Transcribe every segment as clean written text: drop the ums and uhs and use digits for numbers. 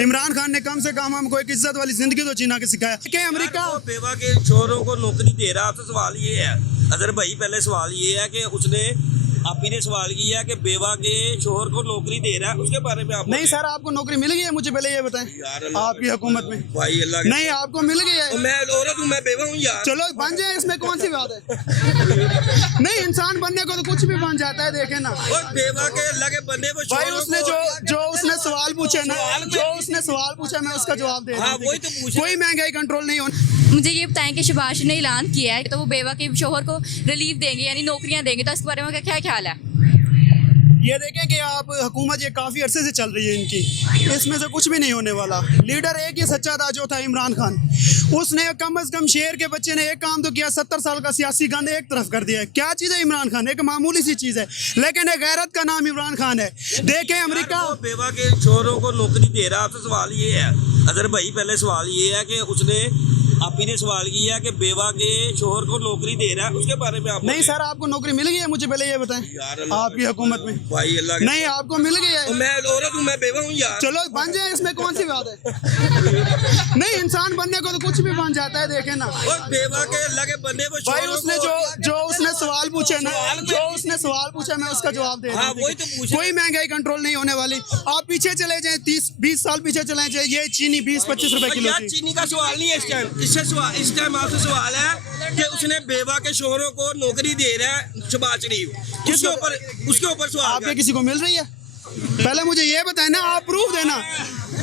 इमरान खान ने कम से कम हमको एक इज्जत वाली जिंदगी तो जीना के सिखाया कि अमेरिका बेवा के शोहरों को नौकरी दे रहा है। तो सवाल ये है, अजहर भाई पहले सवाल ये है कि उसने आप ही ने सवाल किया है कि बेवा के शोहर को नौकरी दे रहा है, उसके बारे में आप नहीं सर, आपको नौकरी मिल गई है? मुझे पहले ये बताएं, आपकी हुकूमत में भाई अल्लाह नहीं आपको मिल गई है? मैं औरत हूँ, मैं बेवा हूँ यार। चलो बन जाए, इसमें कौन सी बात है? नहीं, इंसान बनने को तो कुछ भी बन जाता है, देखे ना। और बेवा के अल्लाह के बनने को भाई उसने जो उसने सवाल पूछे ना, जो उसने सवाल पूछा मैं उसका जवाब दे रहा हूं। वही तो पूछा। कोई महंगाई कंट्रोल नहीं होनी। मुझे ये बताएं कि शहबाज ने ऐलान किया है तो वो बेवा के शोहर को रिलीफ देंगे यानी नौकरियां देंगे, तो इसके बारे में क्या ख्याल है? ये देखें कि आप हुकूमत ये काफ़ी अरसे से चल रही है इनकी, इसमें से कुछ भी नहीं होने वाला। लीडर एक ही सच्चा था, जो था इमरान खान। उसने कम अज़ कम शेर के बच्चे ने एक काम तो किया, 70 साल का सियासी गंद एक तरफ कर दिया। क्या चीज़ है इमरान खान? एक मामूली सी चीज़ है, लेकिन एक गैरत का नाम इमरान खान है। देखें अमेरिका बेवा के शोहरों को नौकरी दे रहा है। तो सवाल ये है, अजहर भाई पहले सवाल ये है कि उसने आप ही ने सवाल किया कि बेवा के शोहर को नौकरी दे रहा है, उसके बारे में आप नहीं सर, आपको नौकरी मिल गई है? मुझे पहले ये बताएं, आपकी हुकूमत में भाई अल्लाह नहीं आपको मिल गई है? मैं औरत हूँ, मैं बेवा हूँ यार। चलो बन जाए, इसमें कौन सी बात है? नहीं, इंसान बनने को तो कुछ भी बन जाता है, देखे ना। और बेवा के अल्लाह के बनने को भाई उसने जो उसने सवाल पूछे ना, जो उसने सवाल पूछा मैं उसका जवाब दे रहा हूं। वही तो पूछा। कोई महंगाई कंट्रोल नहीं होने वाली। आप पीछे चले जाएं, 30-20 साल पीछे चले जाएं, ये चीनी 20-25 रुपए किलो यार की। चीनी का सवाल नहीं है इस टाइम। इस टाइम आपसे सवाल है कि उसने बेवा के शोहरों को नौकरी दे रहा है शहबाज शरीफ, उसके ऊपर सवाल आपके किसी को मिल रही है? पहले मुझे ये बताएं ना, आप प्रूफ देना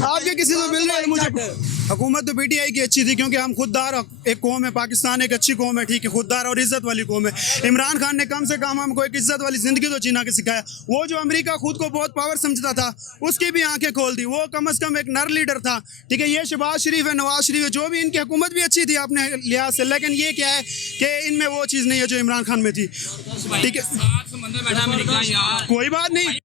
आपके किसी को मिल रही है मुझे। हुकूमत तो पीटीआई की अच्छी थी, क्योंकि हम खुददार एक कौम है, पाकिस्तान एक अच्छी कौम है, ठीक है, खुददार और इज्जत वाली कौम है। इमरान खान ने कम से कम हमको एक इज्जत वाली जिंदगी तो जीना के सिखाया। वो जो अमेरिका खुद को बहुत पावर समझता था, उसकी भी आंखें खोल दी। वो कम से कम एक नर लीडर था, ठीक है। ये शहबाज शरीफ है, नवाज शरीफ है, जो भी इनकी हुकूमत भी अच्छी थी अपने लिहाज से, लेकिन ये क्या है कि इनमें वो चीज़ नहीं है जो इमरान खान में थी, ठीक है। कोई बात नहीं।